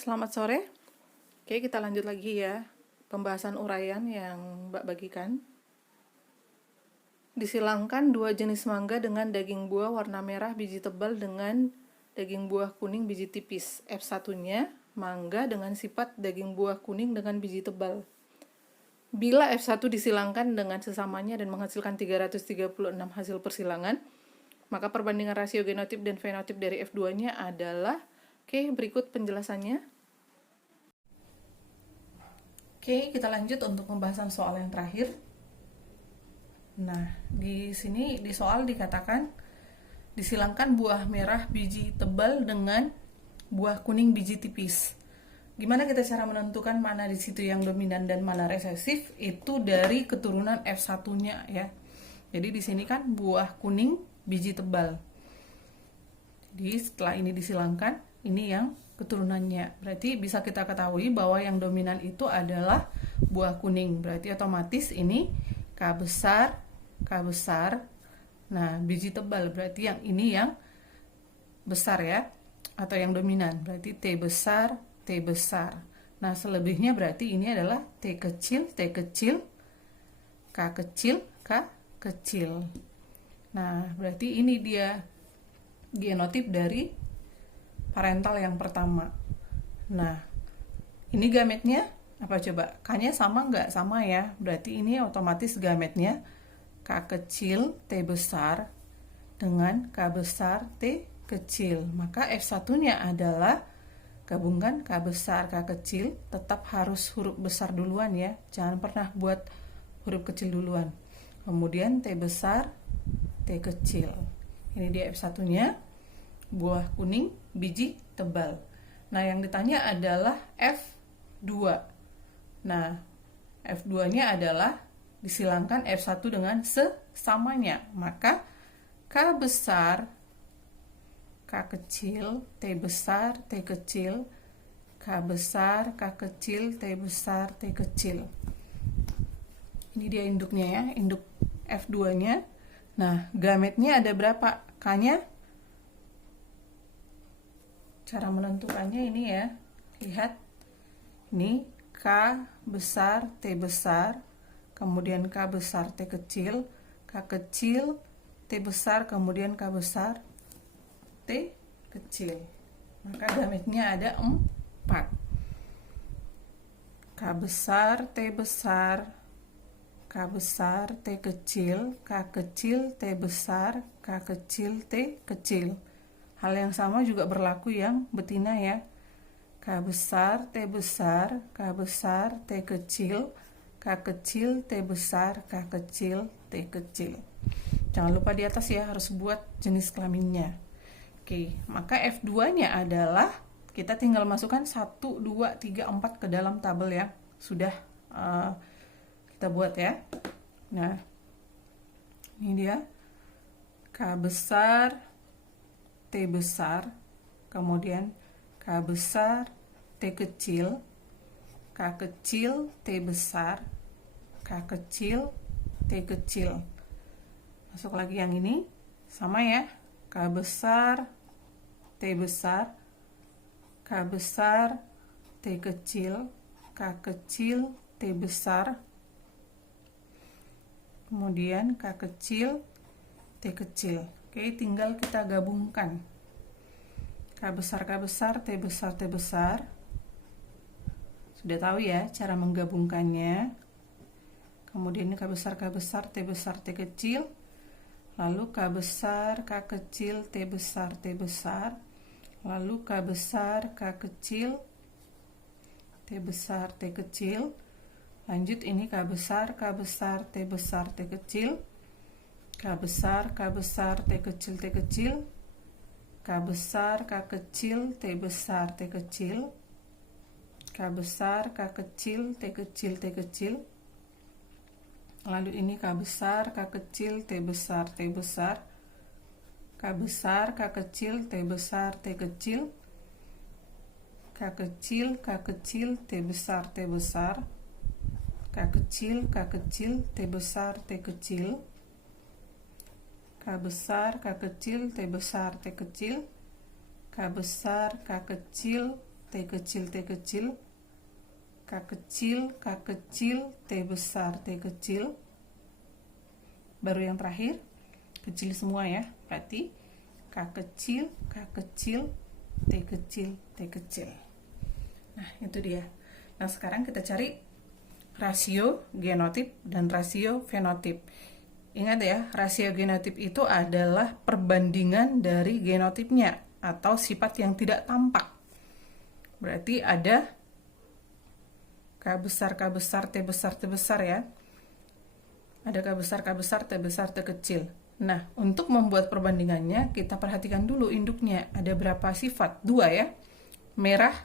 Selamat sore. Oke, kita lanjut lagi ya. Pembahasan uraian yang Mbak bagikan. Disilangkan 2 jenis mangga dengan daging buah warna merah biji tebal dengan daging buah kuning biji tipis. F1-nya mangga dengan sifat daging buah kuning dengan biji tebal. Bila F1 disilangkan dengan sesamanya dan menghasilkan 336 hasil persilangan, maka perbandingan rasio genotip dan fenotip dari F2-nya adalah, berikut penjelasannya. Kita lanjut untuk pembahasan soal yang terakhir. Nah, di sini di soal dikatakan disilangkan buah merah biji tebal dengan buah kuning biji tipis. Gimana kita cara menentukan mana di situ yang dominan dan mana resesif? Itu dari keturunan F1-nya ya. Jadi di sini kan buah kuning biji tebal. Jadi setelah ini disilangkan, ini yang keturunannya. Berarti bisa kita ketahui bahwa yang dominan itu adalah buah kuning. Berarti otomatis ini K besar. Nah, biji tebal berarti yang ini yang besar ya, atau yang dominan. Berarti T besar. Nah, selebihnya berarti ini adalah T kecil, K kecil. Nah, berarti ini dia genotip dari parental yang pertama. Nah, ini gametnya apa coba? K-nya sama nggak? Sama ya. Berarti ini otomatis gametnya K kecil, T besar dengan K besar, T kecil. Maka F1-nya adalah gabungkan K besar, K kecil. Tetap harus huruf besar duluan ya. Jangan pernah buat huruf kecil duluan. Kemudian T besar, T kecil. Ini dia F1-nya, buah kuning biji tebal. Nah, yang ditanya adalah F2. Nah, F2-nya adalah disilangkan F1 dengan sesamanya. Maka K besar, K kecil, T besar, T kecil, K besar, K kecil, T besar, T kecil. Ini dia induknya ya, induk F2-nya. Nah, gametnya ada berapa? K-nya, cara menentukannya ini ya, lihat. Ini K besar, T besar, kemudian K besar, T kecil, K kecil, T besar, kemudian K besar, T kecil. Maka gametnya ada 4. K besar, T besar, K besar, T kecil, K kecil, T besar, K kecil, T kecil. Hal yang sama juga berlaku yang betina ya. K besar, T besar, K besar, T kecil, K kecil, T besar, K kecil, T kecil. Jangan lupa di atas ya, harus buat jenis kelaminnya. Maka F2-nya adalah, kita tinggal masukkan 1, 2, 3, 4 ke dalam tabel yang sudah kita buat ya. Nah, ini dia K besar, T besar, kemudian K besar, T kecil, K kecil, T besar, K kecil, T kecil. Masuk lagi yang ini, sama ya, K besar, T besar, K besar, T kecil, K kecil, T besar, kemudian K kecil, T kecil. Tinggal kita gabungkan. K besar, T besar, T besar. Sudah tahu ya cara menggabungkannya. Kemudian K besar, T besar, T kecil. Lalu K besar, K kecil, T besar, T besar. Lalu K besar, K kecil, T besar, T kecil. Lanjut ini K besar, T besar, T kecil. K besar, T kecil, T kecil. K besar, K kecil, T besar, T kecil. K besar, K kecil, T kecil, T kecil. Lalu ini K besar, K kecil, T besar, T besar. K besar, K kecil, T besar, T kecil. K kecil, T besar, T besar. K kecil, T besar, T kecil. K besar, K kecil, T besar, T kecil. K besar, K kecil, T kecil, T kecil, K kecil, K kecil, T besar, T kecil. Baru yang terakhir, kecil semua ya. Berarti K kecil, K kecil, T kecil, T kecil. Nah, itu dia. Nah, sekarang kita cari rasio genotip dan rasio fenotip. Ingat ya, rasio genotip itu adalah perbandingan dari genotipnya atau sifat yang tidak tampak. Berarti ada K besar, K besar, T besar, T besar ya. Ada K besar, K besar, T besar, T kecil. Nah, untuk membuat perbandingannya, kita perhatikan dulu induknya. Ada berapa sifat? 2 ya. Merah,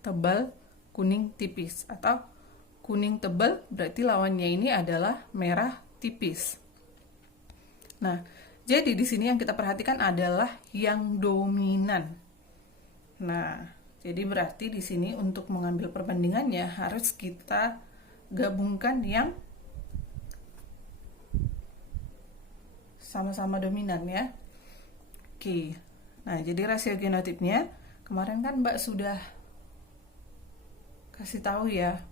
tebal, kuning, tipis. Atau kuning tebal, berarti lawannya ini adalah merah tipis. Nah, jadi di sini yang kita perhatikan adalah yang dominan. Nah, jadi berarti di sini untuk mengambil perbandingannya harus kita gabungkan yang sama-sama dominan ya. Oke. Nah, jadi rasio genotipnya kemarin kan Mbak sudah kasih tahu ya,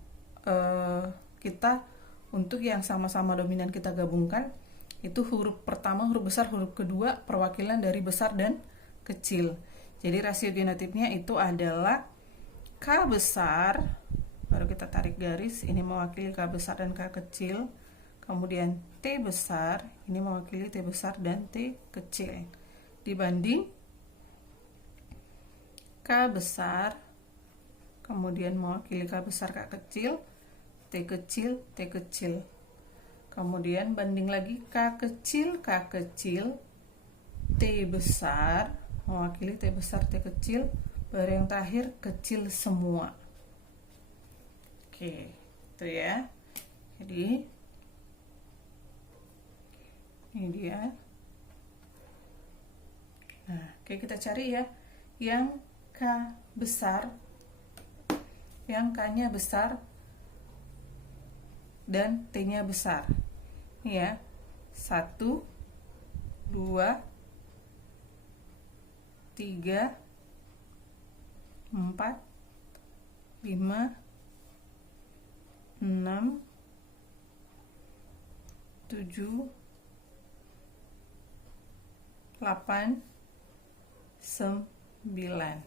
kita untuk yang sama-sama dominan kita gabungkan itu huruf pertama, huruf besar, huruf kedua perwakilan dari besar dan kecil. Jadi rasio genotipnya itu adalah K besar, baru kita tarik garis, ini mewakili K besar dan K kecil. Kemudian T besar, ini mewakili T besar dan T kecil. Dibanding K besar, kemudian mewakili K besar, K kecil, T kecil, T kecil. Kemudian banding lagi K kecil, K kecil, T besar, mewakili T besar, T kecil, baru yang terakhir kecil semua. Oke, itu ya. Jadi ini dia. Nah, oke, kita cari ya yang K besar, yang K-nya besar dan T-nya besar. Ini ya, 1, 2, 3, 4, 5, 6, 7, 8, 9.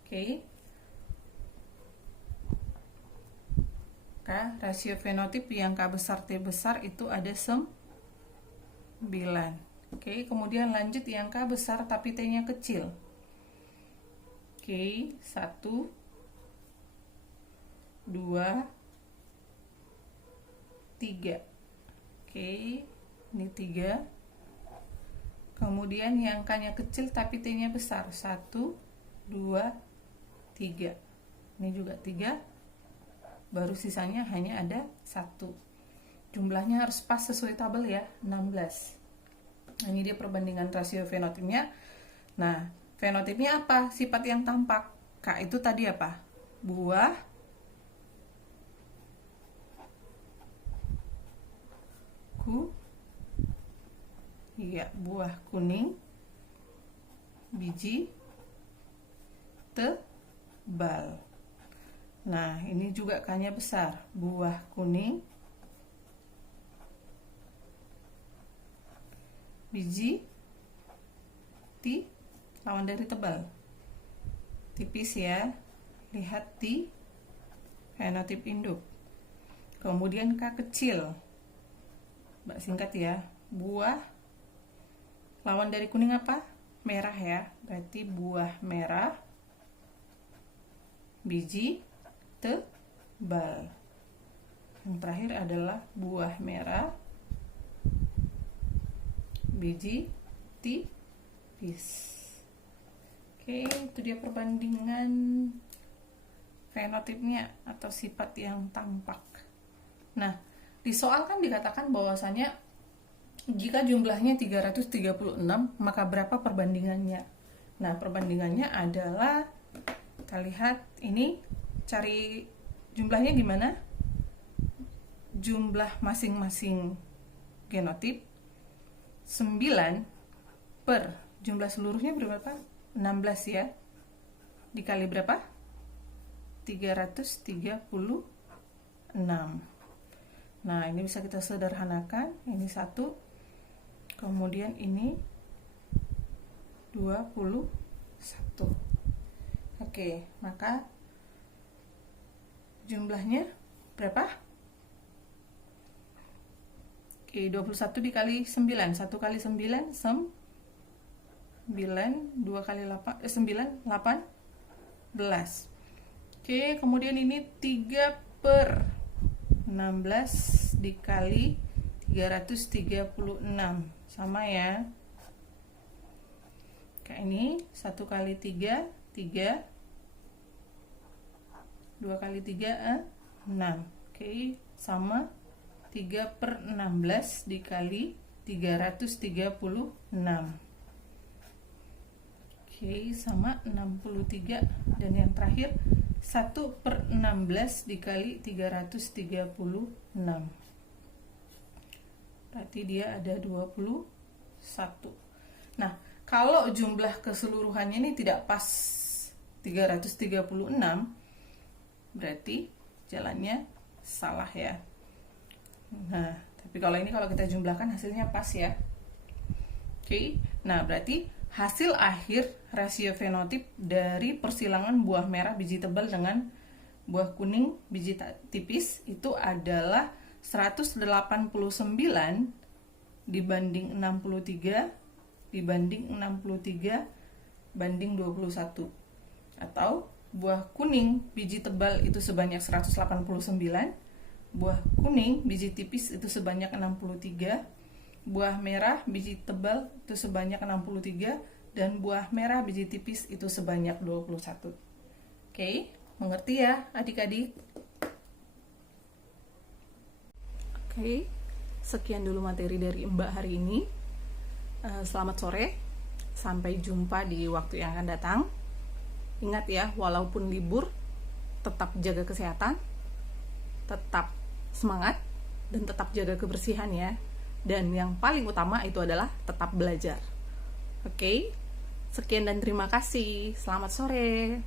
Oke. Rasio fenotip yang K besar, T besar itu ada 9. Oke, kemudian lanjut yang K besar tapi T-nya kecil. Oke, 1, 2, 3. Oke, ini 3. Kemudian yang K-nya kecil tapi T-nya besar. 1, 2, 3. Ini juga 3. Baru sisanya hanya ada 1. Jumlahnya harus pas sesuai tabel ya, 16. Nah, ini dia perbandingan rasio fenotipnya. Nah, fenotipnya apa? Sifat yang tampak. K itu tadi apa? Buah, buah kuning, biji tebal. Nah, ini juga K-nya besar. Buah kuning, biji lawan dari tebal. Tipis ya. Lihat di fenotip induk. Kemudian K kecil. Mbak singkat ya. Buah lawan dari kuning apa? Merah ya. Berarti buah merah, biji tebal. Yang terakhir adalah buah merah, biji tipis. Oke, itu dia perbandingan fenotipnya atau sifat yang tampak. Nah, di soal kan dikatakan bahwasanya jika jumlahnya 336, maka berapa perbandingannya? Nah, perbandingannya adalah, kita lihat ini, cari jumlahnya gimana? Jumlah masing-masing genotip 9 per jumlah seluruhnya berapa? 16 ya. Dikali berapa? 336. Nah, ini bisa kita sederhanakan. Ini 1, kemudian ini 21. Oke, maka jumlahnya berapa? Oke, 21 dikali 9. 1 kali 9 9, 2 kali 8 9, 18. Oke, kemudian ini 3/16 dikali 336. Sama ya. Kayak ini 1 kali 3, 3. 2 kali 3, 6. Oke, sama 3/16 dikali 336. Oke, sama 63. Dan yang terakhir 1/16 dikali 336. Berarti dia ada 21. Nah, kalau jumlah keseluruhannya ini tidak pas 336, berarti jalannya salah ya. Nah, tapi kalau ini kalau kita jumlahkan hasilnya pas ya. Oke, nah berarti hasil akhir rasio fenotip dari persilangan buah merah biji tebal dengan buah kuning biji tipis itu adalah 189 dibanding 63 dibanding 63 banding 21. Atau buah kuning biji tebal itu sebanyak 189, buah kuning biji tipis itu sebanyak 63, buah merah biji tebal itu sebanyak 63, dan buah merah biji tipis itu sebanyak 21. Oke, mengerti ya adik-adik? Oke, sekian dulu materi dari Mbak hari ini. Selamat sore, sampai jumpa di waktu yang akan datang. Ingat ya, walaupun libur, tetap jaga kesehatan, tetap semangat, dan tetap jaga kebersihan ya. Dan yang paling utama itu adalah tetap belajar. Oke, sekian dan terima kasih. Selamat sore.